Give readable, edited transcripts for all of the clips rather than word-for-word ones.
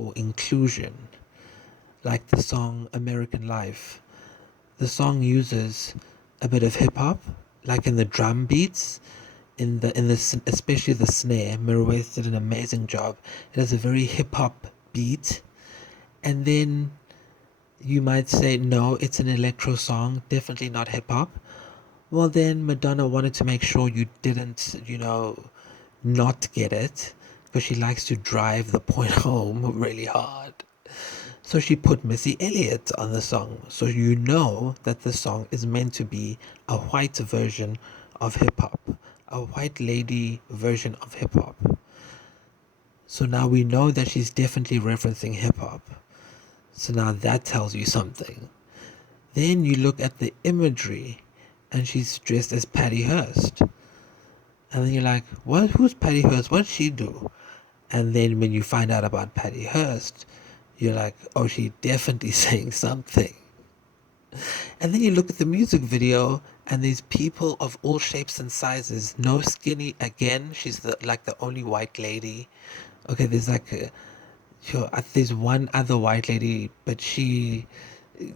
for inclusion, like the song American Life. The song uses a bit of hip hop, like in the drum beats, especially the snare. Mirwais did an amazing job. It has a very hip hop beat, and then you might say, no, it's an electro song, definitely not hip hop. Well, then Madonna wanted to make sure you didn't, not get it, because she likes to drive the point home really hard. So she put Missy Elliott on the song, so you know that the song is meant to be a white version of hip hop, a white lady version of hip hop. So now we know that she's definitely referencing hip hop. So now that tells you something. Then you look at the imagery, and she's dressed as Patty Hearst. And then you're like, what? Who's Patty Hearst? What did she do? And then when you find out about Patty Hearst, you're like, oh, she definitely saying something. And then you look at the music video, and there's people of all shapes and sizes. No skinny again. She's the only white lady. Okay, there's one other white lady, but she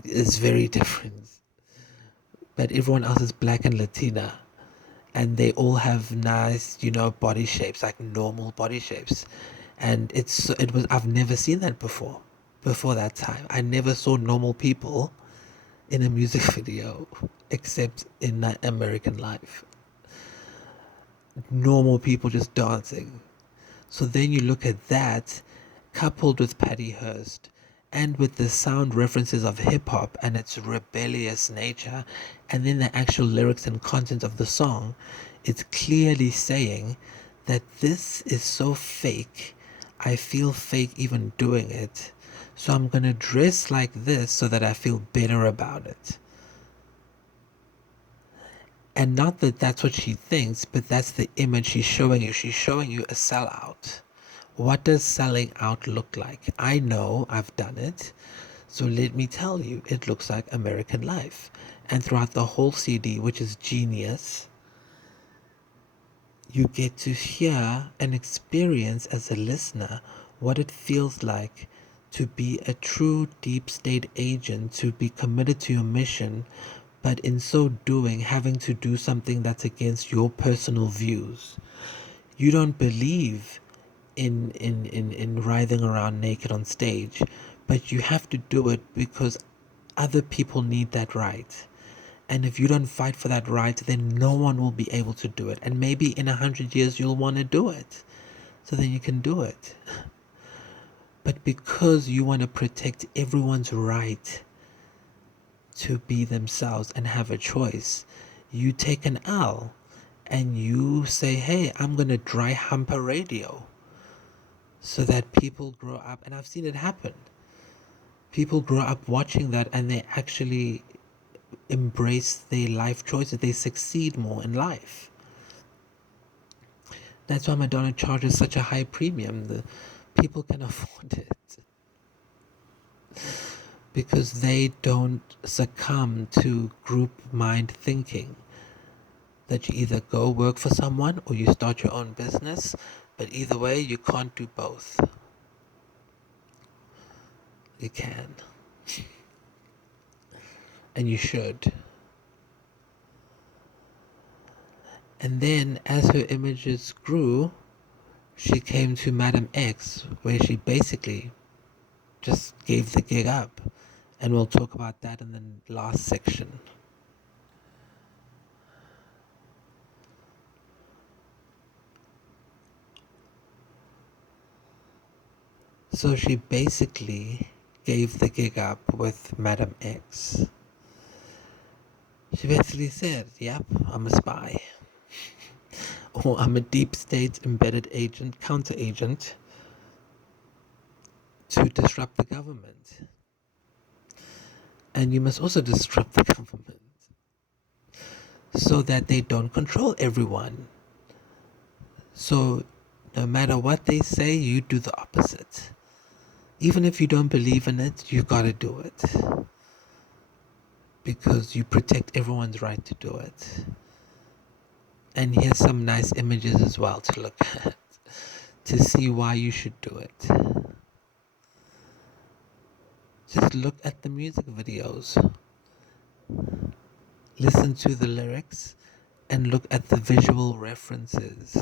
is very different. But everyone else is black and Latina, and they all have nice, body shapes, like normal body shapes. And I've never seen that before that time. I never saw normal people in a music video except in American Life. Normal people just dancing. So then you look at that, coupled with Patty Hearst, and with the sound references of hip hop and its rebellious nature, and then the actual lyrics and content of the song, it's clearly saying that this is so fake. I feel fake even doing it. So I'm going to dress like this so that I feel better about it. And not that that's what she thinks, but that's the image she's showing you. She's showing you a sellout. What does selling out look like? I know, I've done it. So let me tell you, it looks like American Life. And throughout the whole CD, which is genius, you get to hear and experience as a listener what it feels like to be a true deep state agent, to be committed to your mission, but in so doing, having to do something that's against your personal views. You don't believe in writhing around naked on stage, but you have to do it because other people need that right. And if you don't fight for that right, then no one will be able to do it. And maybe in 100 years you'll want to do it. So then you can do it. But because you want to protect everyone's right to be themselves and have a choice, you take an L and you say, hey, I'm going to dry hump a radio, so that people grow up, and I've seen it happen. People grow up watching that and they actually embrace their life choices. They succeed more in life. That's why Madonna charges such a high premium. The people can afford it because they don't succumb to group mind thinking that you either go work for someone or you start your own business, but either way you can't do both. You can, and you should. And then as her images grew, she came to Madam X, where she basically just gave the gig up. And we'll talk about that in the last section. So she basically gave the gig up with Madam X. She basically said, yep, I'm a spy. Or I'm a deep state embedded agent, counter agent to disrupt the government. And you must also disrupt the government so that they don't control everyone. So no matter what they say, you do the opposite. Even if you don't believe in it, you gotta do it. Because you protect everyone's right to do it. And here's some nice images as well to look at, to see why you should do it. Just look at the music videos, listen to the lyrics, and look at the visual references.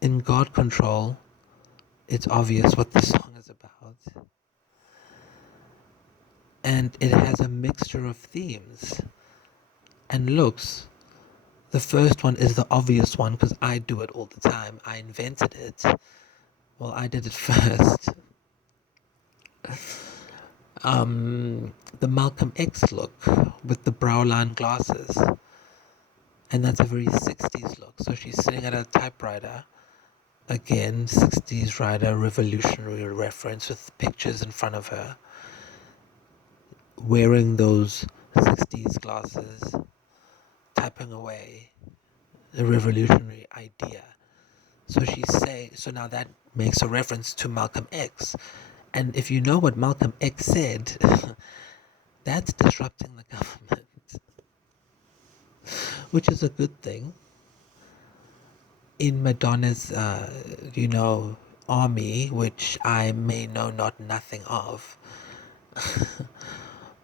In God Control, it's obvious what the song is about. And it has a mixture of themes and looks. The first one is the obvious one because I do it all the time. I invented it. Well, I did it first. The Malcolm X look with the brow line glasses. And that's a very 60s look. So she's sitting at a typewriter. Again, 60s writer, revolutionary reference with pictures in front of her. Wearing those 60s glasses, typing away a revolutionary idea. So now that makes a reference to Malcolm X. And if you know what Malcolm X said, that's disrupting the government, which is a good thing. In Madonna's, army, which I may know not nothing of,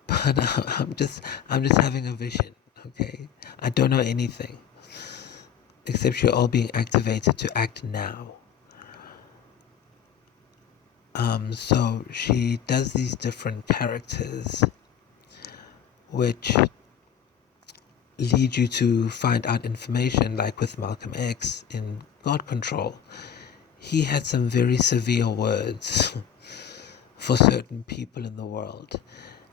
but I'm just having a vision. Okay, I don't know anything except you're all being activated to act now. So she does these different characters, which lead you to find out information, like with Malcolm X in God Control. He had some very severe words for certain people in the world.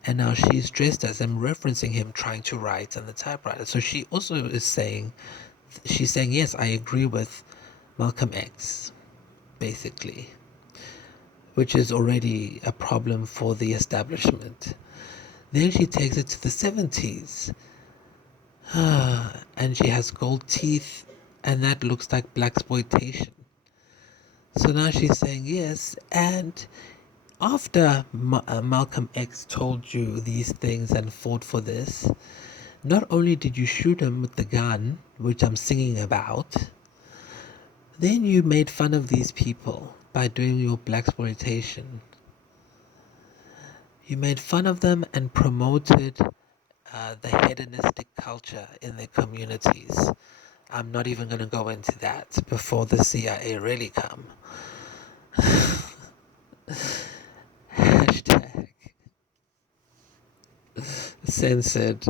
And now she's dressed as him, referencing him trying to write on the typewriter. So she also is saying, yes, I agree with Malcolm X, basically, which is already a problem for the establishment. Then she takes it to the 70s. And she has gold teeth, and that looks like blaxploitation. So now she's saying yes, and after Malcolm X told you these things and fought for this, not only did you shoot him with the gun, which I'm singing about, then you made fun of these people by doing your blaxploitation. You made fun of them and promoted the hedonistic culture in their communities. I'm not even going to go into that before the CIA really come. Hashtag censored.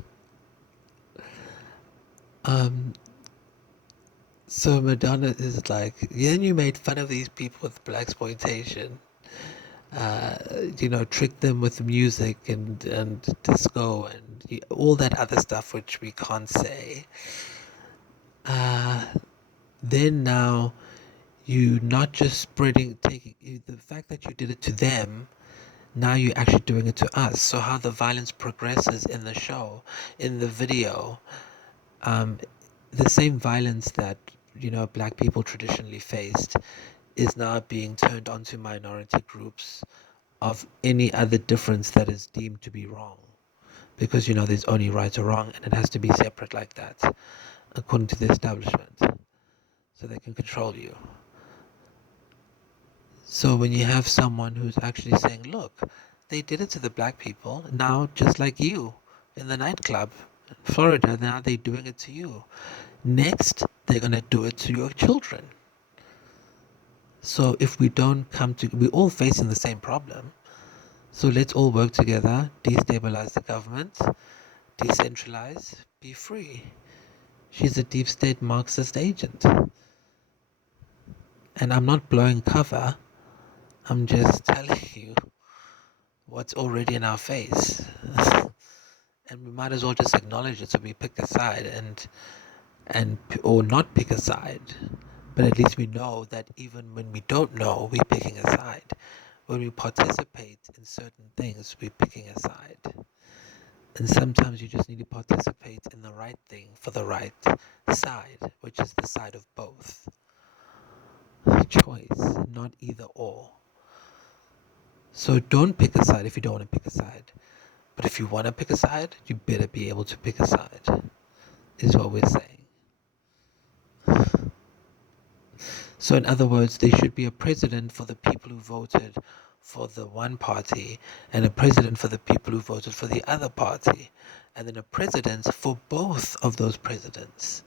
So Madonna is like, then you made fun of these people with blaxploitation. Trick them with music and disco and all that other stuff which we can't say. Then now you not just taking the fact that you did it to them, now you're actually doing it to us. So how the violence progresses in the show, in the video, the same violence that black people traditionally faced is now being turned onto minority groups of any other difference that is deemed to be wrong, because there's only right or wrong, and it has to be separate like that according to the establishment, so they can control you. So when you have someone who's actually saying, look, they did it to the black people, now just like you in the nightclub in Florida, now they're doing it to you. Next, they're going to do it to your children. So if we don't we're all facing the same problem. So let's all work together, destabilize the government, decentralize, be free. She's a deep state Marxist agent. And I'm not blowing cover. I'm just telling you what's already in our face. And we might as well just acknowledge it, so we pick a side or not pick a side. But at least we know that even when we don't know, we're picking a side. When we participate in certain things, we're picking a side. And sometimes you just need to participate in the right thing for the right side, which is the side of both. Choice, not either or. So don't pick a side if you don't want to pick a side. But if you want to pick a side, you better be able to pick a side, is what we're saying. So in other words, there should be a president for the people who voted for the one party and a president for the people who voted for the other party, and then a president for both of those presidents.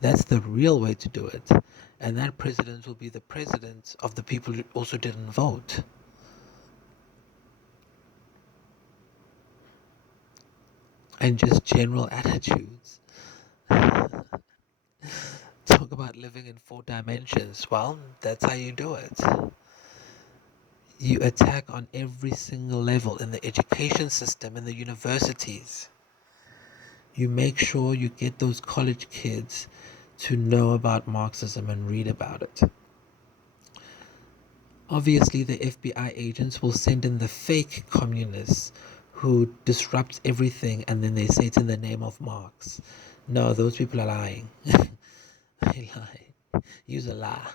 That's the real way to do it. And that president will be the president of the people who also didn't vote. And just general attitudes. Talk about living in 4 dimensions. Well, that's how you do it. You attack on every single level in the education system, in the universities. You make sure you get those college kids to know about Marxism and read about it. Obviously, the FBI agents will send in the fake communists who disrupt everything and then they say it's in the name of Marx. No, those people are lying. They lie. Use a lie.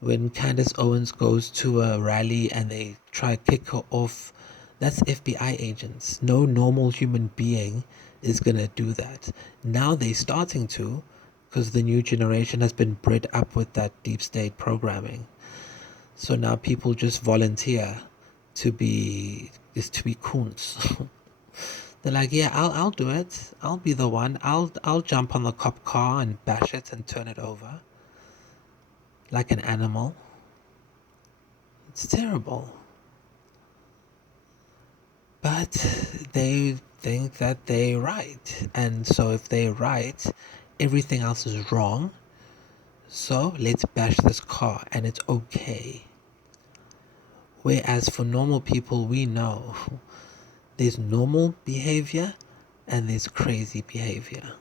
When Candace Owens goes to a rally and they try to kick her off, that's FBI agents. No normal human being is going to do that. Now they're starting to, because the new generation has been bred up with that deep state programming. So now people just volunteer to be coons. They're like, yeah, I'll do it. I'll be the one. I'll jump on the cop car and bash it and turn it over like an animal. It's terrible. But they think that they're right. And so if they're right, everything else is wrong. So let's bash this car and it's okay. Whereas for normal people, we know there's normal behavior and there's crazy behavior.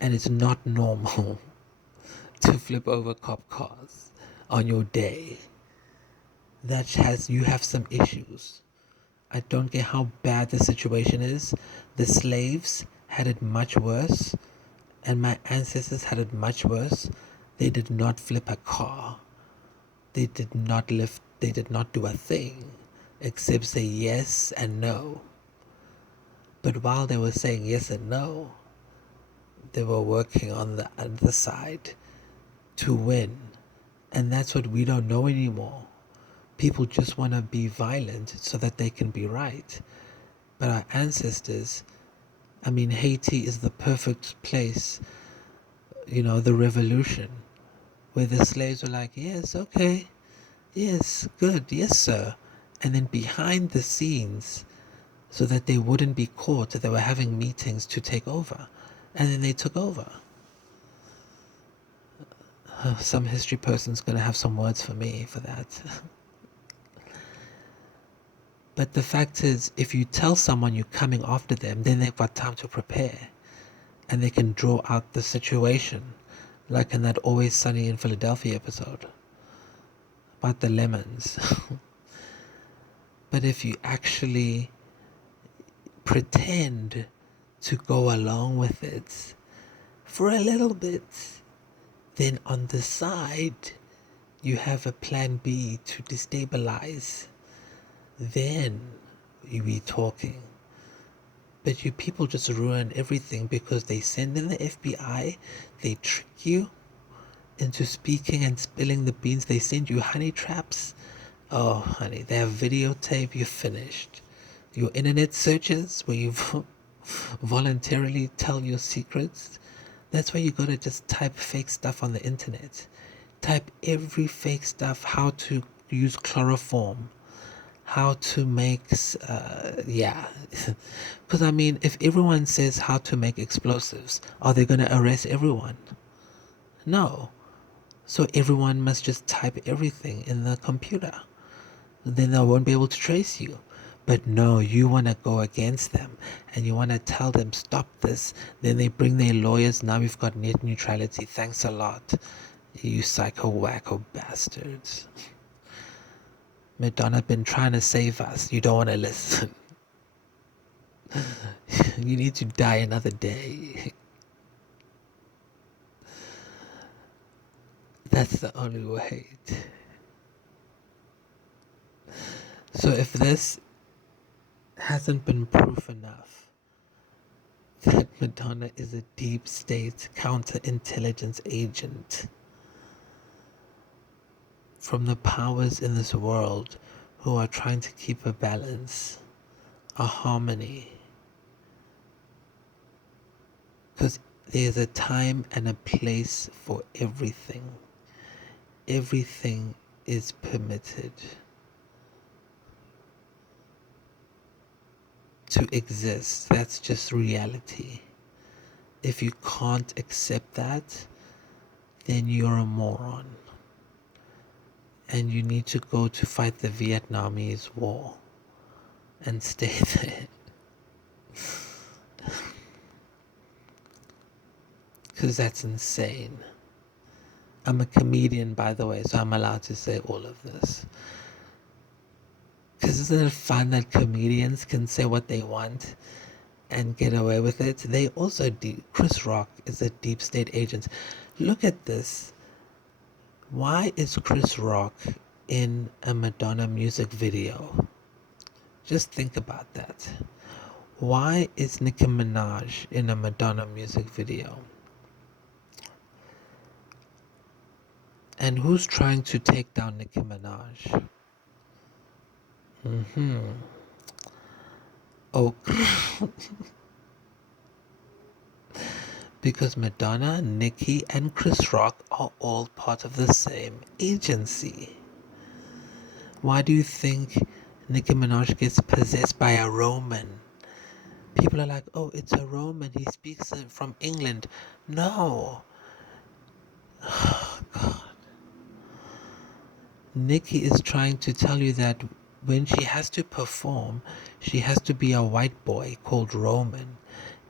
And it's not normal to flip over cop cars on your day. You have some issues. I don't care how bad the situation is. The slaves had it much worse, and my ancestors had it much worse. They did not flip a car. They did not do a thing except say yes and no. But while they were saying yes and no, they were working on the other side to win. And that's what we don't know anymore. People just want to be violent so that they can be right. But our ancestors, Haiti is the perfect place, the revolution, where the slaves were like, yes, okay, yes, good, yes, sir. And then behind the scenes, so that they wouldn't be caught, they were having meetings to take over. And then they took over. Some history person's going to have some words for me for that. But the fact is, if you tell someone you're coming after them, then they've got time to prepare. And they can draw out the situation. Like in that Always Sunny in Philadelphia episode. About the lemons. But if you actually pretend to go along with it for a little bit, then on the side, you have a plan B to destabilize. Then you be talking. But you people just ruin everything because they send in the FBI, they trick you into speaking and spilling the beans. They send you honey traps. Oh, honey, they have videotape, you're finished. Your internet searches where you voluntarily tell your secrets. That's why you gotta just type fake stuff on the internet. Type every fake stuff, how to use chloroform, how to make, because if everyone says how to make explosives, are they going to arrest everyone? No. So everyone must just type everything in the computer. Then they won't be able to trace you. But no, you want to go against them and you want to tell them, stop this. Then they bring their lawyers. Now we've got net neutrality. Thanks a lot, you psycho wacko bastards. Madonna been trying to save us. You don't want to listen. You need to die another day. That's the only way. So if this hasn't been proof enough that Madonna is a deep state counterintelligence agent from the powers in this world who are trying to keep a balance, a harmony. Because there's a time and a place for everything. Everything is permitted to exist. That's just reality. If you can't accept that, then you're a moron. And you need to go to fight the Vietnamese war and stay there. Because that's insane. I'm a comedian, by the way, so I'm allowed to say all of this. Because isn't it fun that comedians can say what they want and get away with it? They also Chris Rock is a deep state agent. Look at this. Why is Chris Rock in a Madonna music video? Just think about that. Why is Nicki Minaj in a Madonna music video? And who's trying to take down Nicki Minaj? Oh, because Madonna, Nicki, and Chris Rock are all part of the same agency. Why do you think Nicki Minaj gets possessed by a Roman? People are like, oh, it's a Roman, he speaks from England. No. Oh, God. Nicki is trying to tell you that when she has to perform, she has to be a white boy called Roman.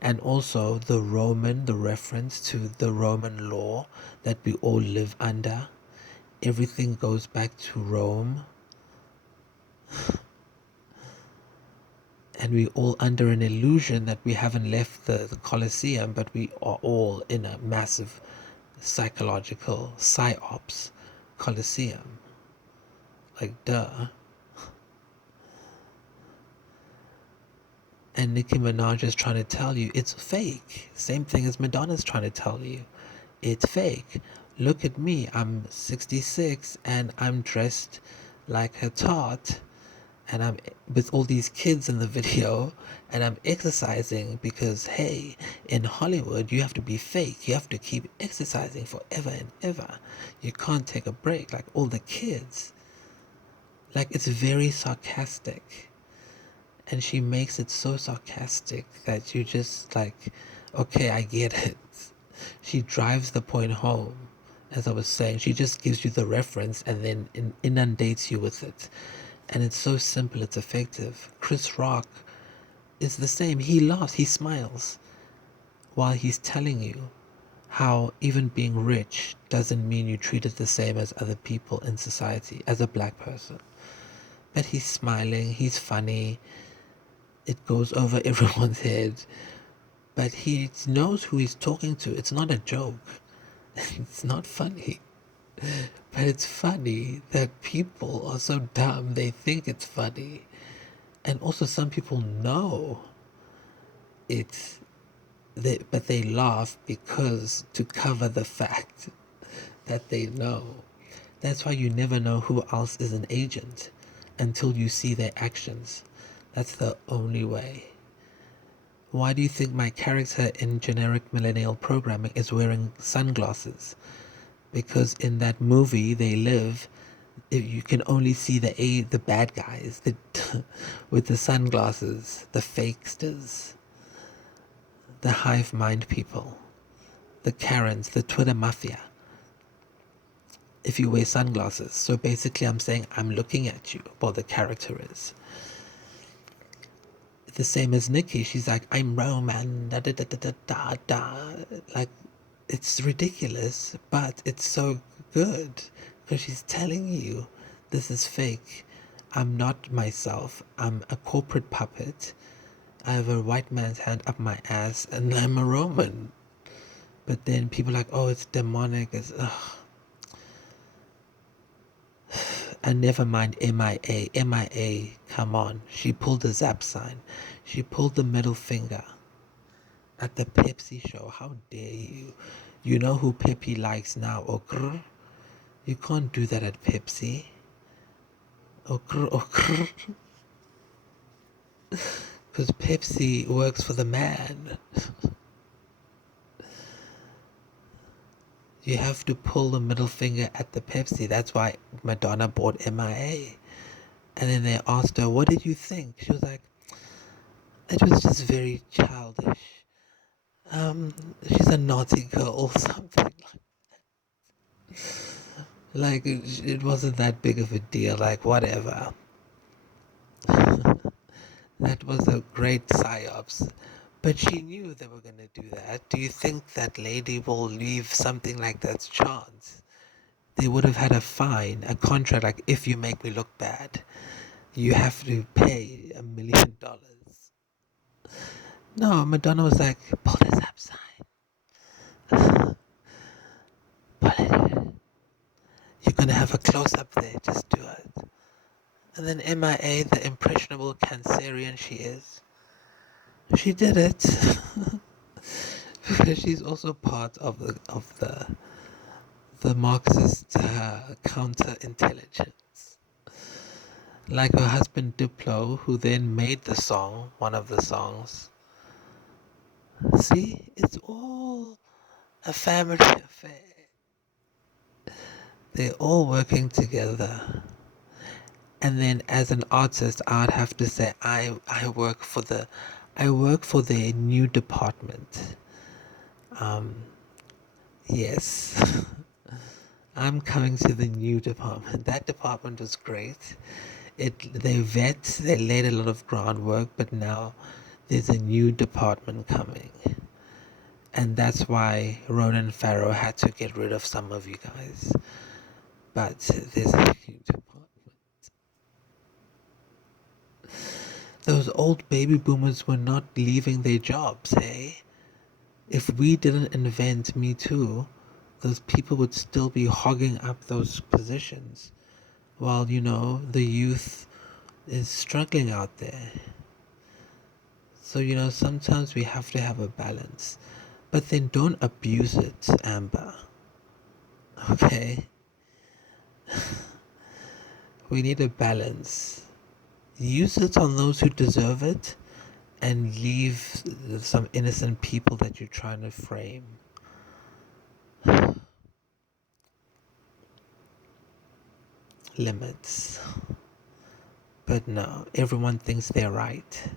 And also the Roman, the reference to the Roman law that we all live under. Everything goes back to Rome. And we're all under an illusion that we haven't left the Colosseum, but we are all in a massive psychological psyops Colosseum. Like, duh. And Nicki Minaj is trying to tell you it's fake. Same thing as Madonna's trying to tell you. It's fake. Look at me. I'm 66 and I'm dressed like a tart. And I'm with all these kids in the video. And I'm exercising because, hey, in Hollywood, you have to be fake. You have to keep exercising forever and ever. You can't take a break like all the kids. Like, it's very sarcastic. And she makes it so sarcastic that you just like, okay, I get it. She drives the point home, as I was saying. She just gives you the reference and then inundates you with it. And it's so simple, it's effective. Chris Rock is the same. He laughs, he smiles while he's telling you how even being rich doesn't mean you're treated the same as other people in society, as a black person. But he's smiling, he's funny. It goes over everyone's head, but he knows who he's talking to. It's not a joke. It's not funny. But it's funny that people are so dumb they think it's funny. And also some people know it's, but they laugh because to cover the fact that they know. That's why you never know who else is an agent until you see their actions. That's the only way. Why do you think my character in generic millennial programming is wearing sunglasses? Because in that movie they live, you can only see the bad guys with the sunglasses, the fakesters, the hive mind people, the Karens, the Twitter mafia. If you wear sunglasses. So basically I'm saying I'm looking at you. Well, the character is. The same as Nicki. She's like, I'm Roman, da da da da da da da. Like, it's ridiculous, but it's so good because she's telling you this is fake. I'm not myself. I'm a corporate puppet. I have a white man's hand up my ass, and I'm a Roman. But then people are like, oh, it's demonic. It's ugh. And never mind MIA. MIA, come on. She pulled the zap sign. She pulled the middle finger. At the Pepsi show. How dare you? You know who Pepe likes now, okr? You can't do that at Pepsi. Okr, okr. Because Pepsi works for the man. You have to pull the middle finger at the Pepsi. That's why Madonna bought MIA. And then they asked her, what did you think? She was like, it was just very childish. She's a naughty girl or something. Like, it wasn't that big of a deal. Like, whatever. That was a great psyops. But she knew they were going to do that. Do you think that lady will leave something like that chance? They would have had a fine, a contract, like, if you make me look bad, you have to pay $1 million. No, Madonna was like, pull this up sign. Pull it. You're going to have a close up there. Just do it. And then MIA, the impressionable Cancerian she is, she did it. Because she's also part of the Marxist counterintelligence. Like her husband Diplo, who then made the song, one of the songs. See, it's all a family affair. They're all working together. And then as an artist, I'd have to say I work for their new department. Yes. I'm coming to the new department. That department was great. They laid a lot of groundwork, but now there's a new department coming. And that's why Ronan Farrow had to get rid of some of you guys. But there's a new department. Those old baby boomers were not leaving their jobs, hey? If we didn't invent Me Too, those people would still be hogging up those positions while, the youth is struggling out there. So, sometimes we have to have a balance. But then don't abuse it, Amber. Okay? We need a balance. Use it on those who deserve it and leave some innocent people that you're trying to frame. Limits. But no, everyone thinks they're right.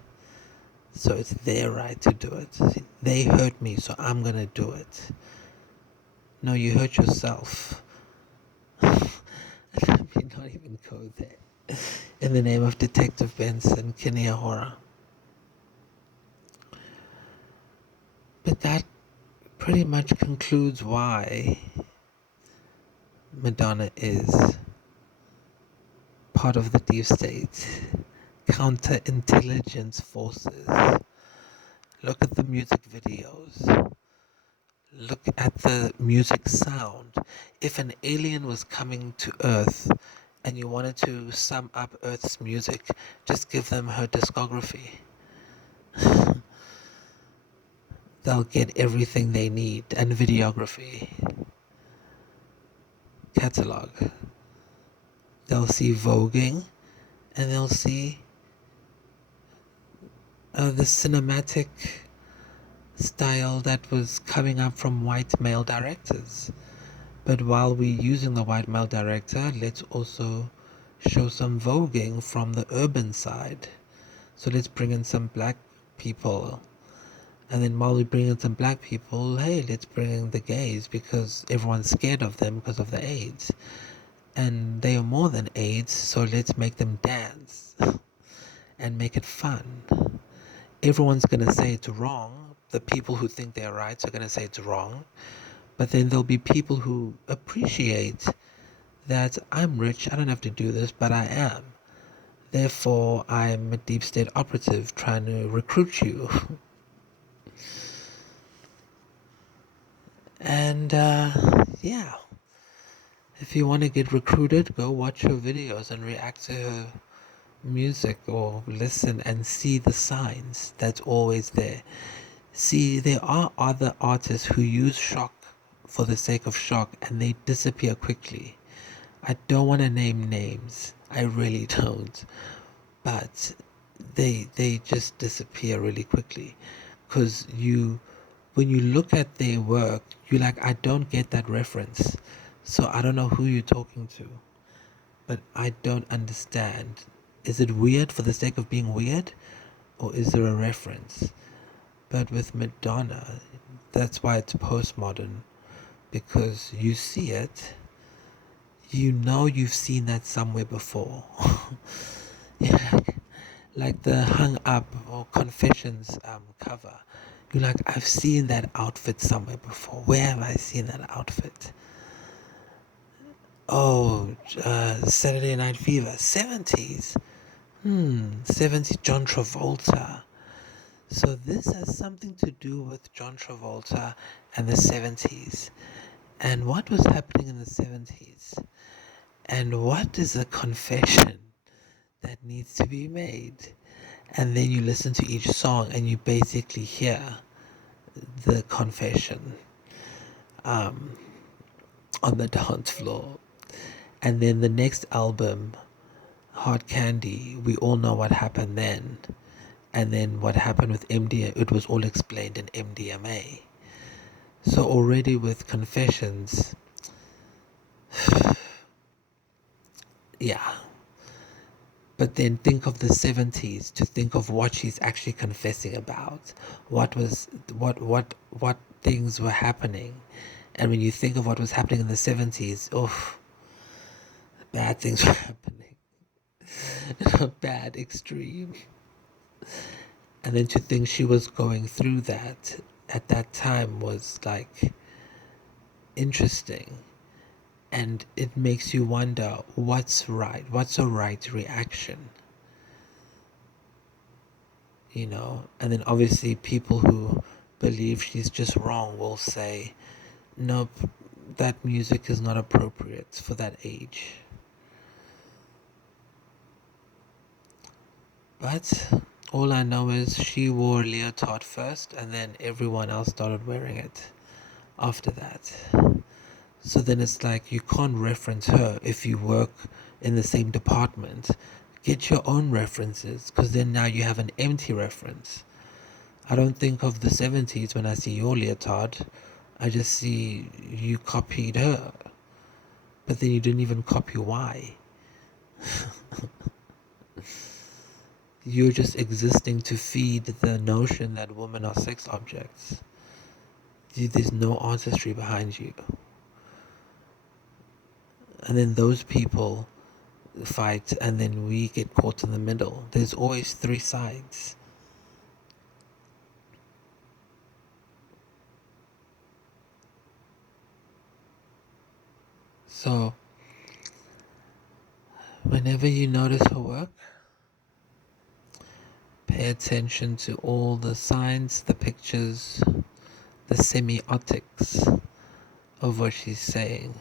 So it's their right to do it. They hurt me, so I'm gonna do it. No, you hurt yourself. Let me not even go there. In the name of Detective Benson, Kiniahora. But that pretty much concludes why Madonna is part of the deep state, counterintelligence forces. Look at the music videos. Look at the music sound. If an alien was coming to Earth and you wanted to sum up Earth's music, just give them her discography. They'll get everything they need, and videography. Catalog. They'll see voguing, and they'll see the cinematic style that was coming up from white male directors. But while we're using the white male director, let's also show some voguing from the urban side. So let's bring in some black people. And then while we bring in some black people, hey, let's bring in the gays because everyone's scared of them because of the AIDS. And they are more than AIDS, so let's make them dance and make it fun. Everyone's going to say it's wrong. The people who think they're right are going to say it's wrong. But then there'll be people who appreciate that I'm rich, I don't have to do this, but I am. Therefore, I'm a deep state operative trying to recruit you. And yeah, if you want to get recruited, go watch her videos and react to her music or listen and see the signs that's always there. See, there are other artists who use shock for the sake of shock and they disappear quickly. I don't want to name names. I really don't. But they just disappear really quickly because when you look at their work, you're like, I don't get that reference. So I don't know who you're talking to, but I don't understand. Is it weird for the sake of being weird, or is there a reference? But with Madonna, that's why it's postmodern, because you see it, you know you've seen that somewhere before. Yeah, like the Hung Up or Confessions cover. You're like, I've seen that outfit somewhere before. Where have I seen that outfit? Oh, Saturday Night Fever, 70s. 70s John Travolta. So this has something to do with John Travolta and the 70s. And what was happening in the 70s? And what is a confession that needs to be made? And then you listen to each song and you basically hear the confession on the dance floor. And then the next album, Hard Candy, we all know what happened then. And then what happened with MDMA, it was all explained in MDMA. So already with Confessions, yeah. But then think of the 70s to think of what she's actually confessing about. What things were happening. And when you think of what was happening in the 70s, oh, bad things were happening. Bad, extreme. And then to think she was going through that at that time was like interesting. And it makes you wonder what's right, what's a right reaction, you know? And then obviously people who believe she's just wrong will say, nope, that music is not appropriate for that age. But all I know is she wore leotard first and then everyone else started wearing it after that. So then it's like you can't reference her if you work in the same department. Get your own references, because then now you have an empty reference. I don't think of the 70s when I see your leotard. I just see you copied her. But then you didn't even copy why. You're just existing to feed the notion that women are sex objects. There's no artistry behind you. And then those people fight and then we get caught in the middle. There's always three sides. So whenever you notice her work, pay attention to all the signs, the pictures, the semiotics of what she's saying.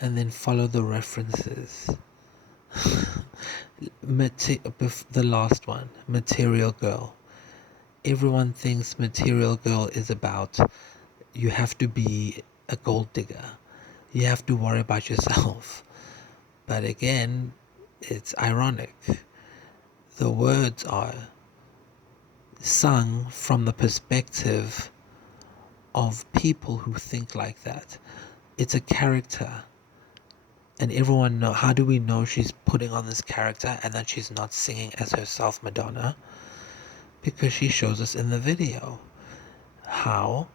And then follow the references. The last one, Material Girl. Everyone thinks Material Girl is about you have to be a gold digger. You have to worry about yourself. But again, it's ironic. The words are sung from the perspective of people who think like that. It's a character. And everyone know, how do we know she's putting on this character and that she's not singing as herself, Madonna? Because she shows us in the video how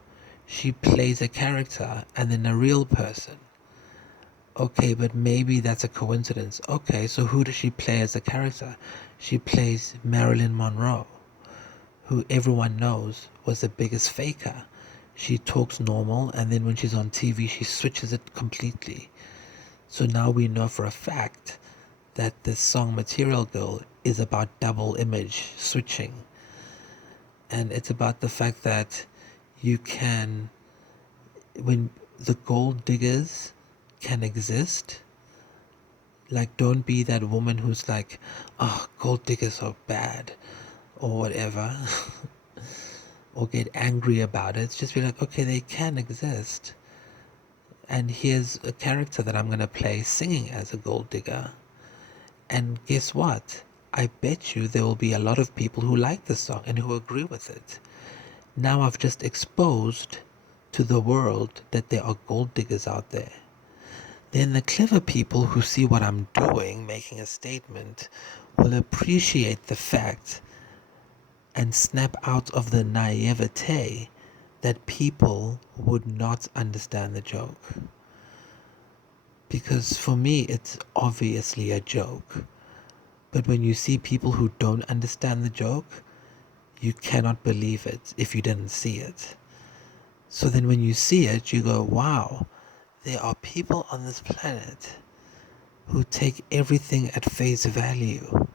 she plays a character and then a real person. Okay, but maybe that's a coincidence. Okay, so who does she play as a character? She plays Marilyn Monroe, who everyone knows was the biggest faker. She talks normal, and then when she's on TV, she switches it completely. So now we know for a fact that this song Material Girl is about double image switching. And it's about the fact that you can, when the gold diggers can exist, Like, don't be that woman who's like, oh, gold diggers are bad or whatever, or get angry about it. Just be like, okay, they can exist. And here's a character that I'm going to play singing as a gold digger. And guess what? I bet you there will be a lot of people who like this song and who agree with it. Now I've just exposed to the world that there are gold diggers out there. Then the clever people who see what I'm doing, making a statement, will appreciate the fact and snap out of the naivete that people would not understand the joke. Because for me, it's obviously a joke. But when you see people who don't understand the joke, you cannot believe it if you didn't see it. So then when you see it, you go, wow, there are people on this planet who take everything at face value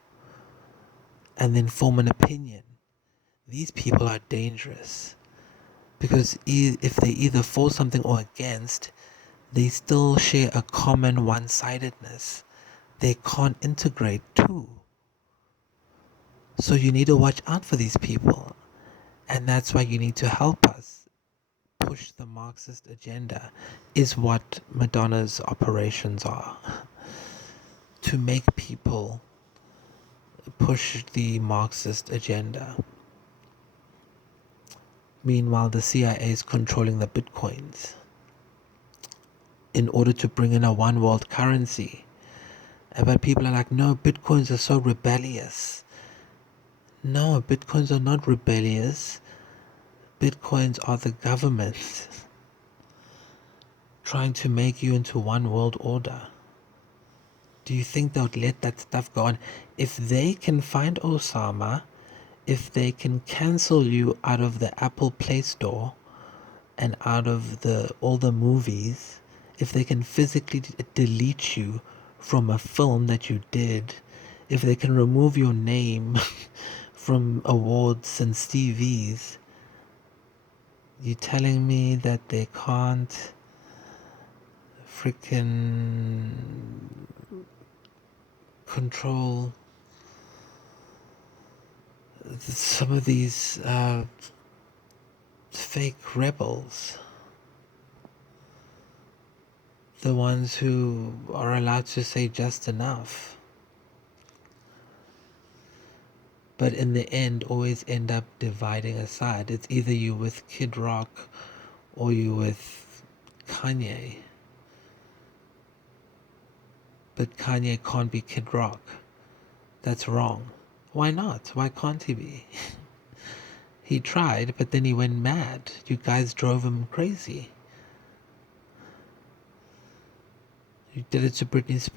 and then form an opinion. These people are dangerous because if they either for something or against, they still share a common one-sidedness. They can't integrate two. So you need to watch out for these people. And that's why you need to help us push the Marxist agenda, is what Madonna's operations are. To make people push the Marxist agenda. Meanwhile, the CIA is controlling the bitcoins in order to bring in a one world currency. But people are like, no, bitcoins are so rebellious. No, bitcoins are not rebellious. Bitcoins are the government trying to make you into one world order. Do you think they would let that stuff go on? If they can find Osama, if they can cancel you out of the Apple Play Store and out of all the movies, if they can physically delete you from a film that you did, if they can remove your name from awards and CVs, you telling me that they can't freaking control some of these fake rebels, the ones who are allowed to say just enough, but in the end always end up dividing a side. It's either you with Kid Rock or you with Kanye, but Kanye can't be Kid Rock. That's wrong. Why not? Why can't he be? He tried, but then he went mad. You guys drove him crazy. You did it to Britney Spears.